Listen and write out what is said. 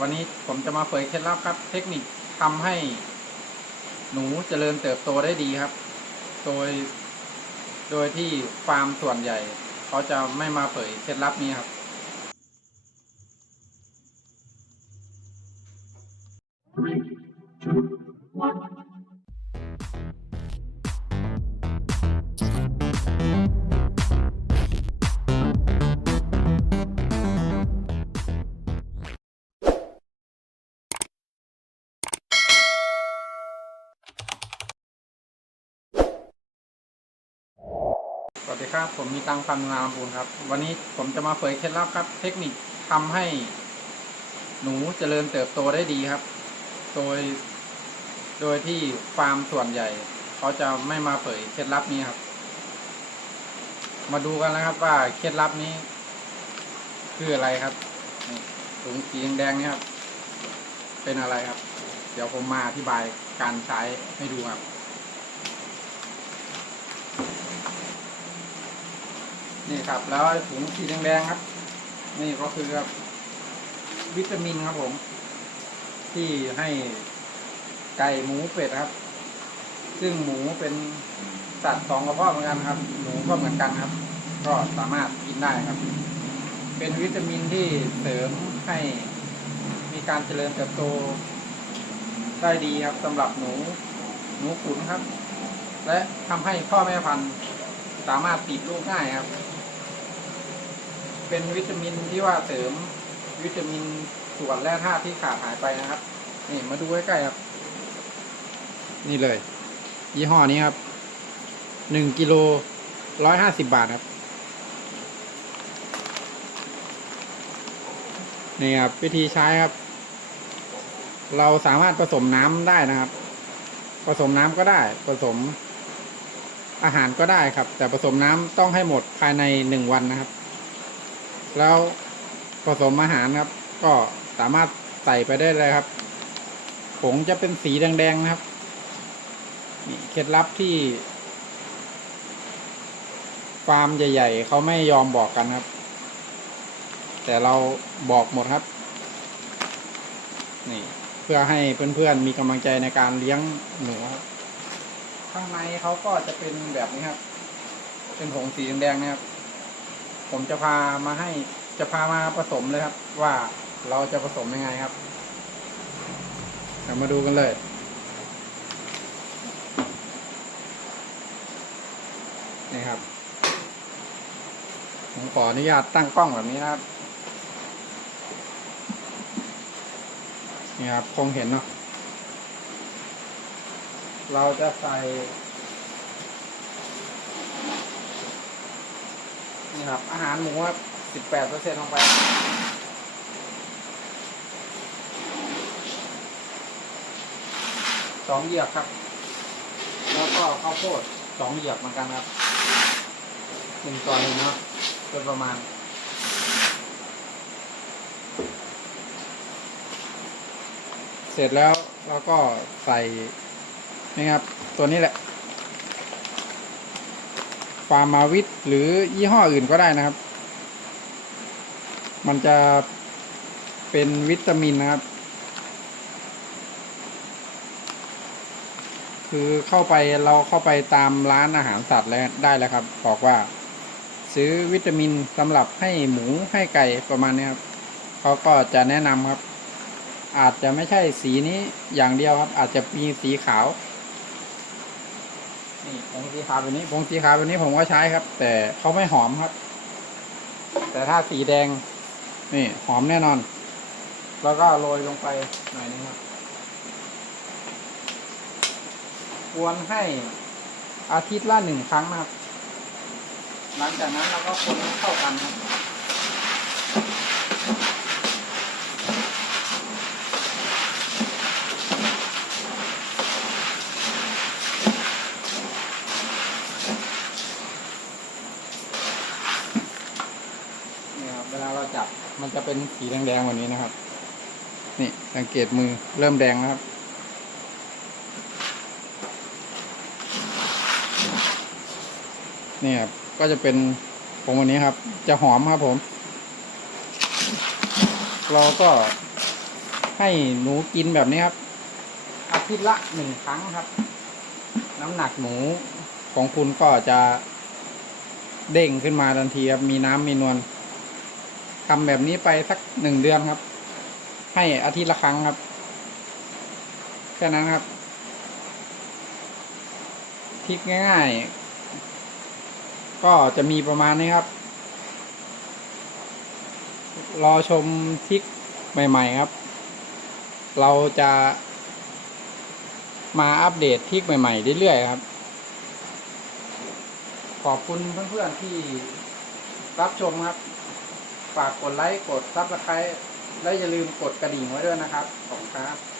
วันนี้ผมจะมาเผยเคล็ดลับครับ เทคนิคทำให้หนูเจริญเติบโตได้ดีครับ โดย โดยที่ฟาร์มส่วนใหญ่ เขาจะไม่มาเผยเคล็ดลับนี้ครับสวัส ครับ ผมมีตังพันนามปูนครับ วันนี้ผมจะมาเผยเคล็ดลับครับ เทคนิคทำให้ หนูเจริญเติบโตได้ดีครับ โดย โดยที่ฟาร์มส่วนใหญ่ เขาจะไม่มาเผยเคล็ดลับนี้ครับ มาดูกันนะครับว่าเคล็ดลับนี้ คืออะไรครับถุงสีแดงเนี่ยครับ เป็นอะไรครับ เดี๋ยวผมมาอธิบายการใช้ให้ดูครับ นี่ครับ แล้วถุงสีแดงๆครับ นี่ก็คือครับวิตามินครับผม ที่ให้ไก่หมูเป็ดครับ ซึ่งหมูเป็นสัตว์สองกระเพาะเหมือนกันครับ หมูก็เหมือนกันครับ ก็สามารถกินได้ครับ เป็นวิตามินที่เสริมให้มีการเจริญเติบโตได้ดีครับสำหรับหนูหนูขุนครับ และทำให้พ่อแม่พันธุ์ สามารถติดลูกง่ายครับ เป็นวิตามินที่ว่าเสริมวิตามินส่วนแร่ธาตุที่ขาดหายไปนะครับ นี่มาดูใกล้ๆครับ นี่เลย ยี่ห้อนี้ครับหนึ่งกิโลร้อยห้าสิบบาทครับ นี่ครับ วิธีใช้ครับ เราสามารถผสมน้ำได้นะครับ ผสมน้ำก็ได้ผสม อาหารก็ได้ครับ แต่ผสมน้ำต้องให้หมดภายในหนึ่งวันนะครับ แล้วผสมอาหารครับ ก็สามารถใส่ไปได้เลยครับผงจะเป็นสีแดงๆนะครับนี่เคล็ดลับที่ฟาร์มใหญ่ๆเขาไม่ยอมบอกกันครับ แต่เราบอกหมดครับ นี่เพื่อให้เพื่อนๆมีกำลังใจในการเลี้ยงหนูครับ ข้างในเขาก็จะเป็นแบบนี้ครับ เป็นผงสีแดงนะครับ ผมจะพามาให้จะพามาผสมเลยครับ ว่าเราจะผสมยังไงครับเดี๋ยวมาดูกันเลย นี่ครับ ผมขออนุญาตตั้งกล้องแบบนี้นะครับ นี่ครับ คงเห็นเนาะ เราจะใส่นี่ครับ อาหารหมูครับสิบแปดเปอร์เซ็นต์ลงไป สองเหยือกครับ แล้วก็ข้าวโพดสองเหยือกเหมือนกันครับหนึ่งต่อหนึ่งเนาะโดยประมาณเสร็จแล้วเราก็ใส่ นี่ครับ ตัวนี้แหละฟาร์มาวิทหรือยี่ห้ออื่นก็ได้นะครับ มันจะเป็นวิตามินนะครับ คือเข้าไปเราเข้าไปตามร้านอาหารสัตว์แล้วได้แล้วครับ บอกว่า ซื้อวิตามินสำหรับให้หมูให้ไก่ประมาณนี้ครับเขาก็จะแนะนำครับ อาจจะไม่ใช่สีนี้อย่างเดียวครับ อาจจะมีสีขาว นี่ผงสีขาวแบบนี้ผงสีขาวแบบนี้ผมก็ใช้ครับ แต่เขาไม่หอมครับ แต่ถ้าสีแดง นี่ หอมแน่นอน แล้วก็โรยลงไปหน่อยนึงครับกวนให้อาทิตย์ละหนึ่งครั้งนะครับ หลังจากนั้นเราก็คนเข้ากันครับ นี่ครับเวลาเราจับ มันจะเป็นสีแดงๆแบบนี้นะครับ นี่สังเกตมือเริ่มแดงแล้วครับ นี่ครับก็จะเป็นผงวันนี้ครับ จะหอมครับผม เราก็ให้หนูกินแบบนี้ครับ อาทิตย์ละหนึ่งครั้งครับ น้ำหนักหมูของคุณก็จะเด้งขึ้นมาทันทีครับ มีน้ำมีนวล ทำแบบนี้ไปสักหนึ่งเดือนครับ ให้อาทิตย์ละครั้งครับแค่นั้นครับทิกง่ายๆ ก็จะมีประมาณนี้ครับ รอชมทิกใหม่ ๆ ครับ เราจะมาอัปเดตทิกใหม่ ๆ เรื่อยๆครับ ขอบคุณเพื่อนๆที่รับชมครับ ฝากกดไลค์กดซับสไครต์และอย่าลืมกดกระดิ่งไว้ด้วยนะครับ ขอบคุณครับ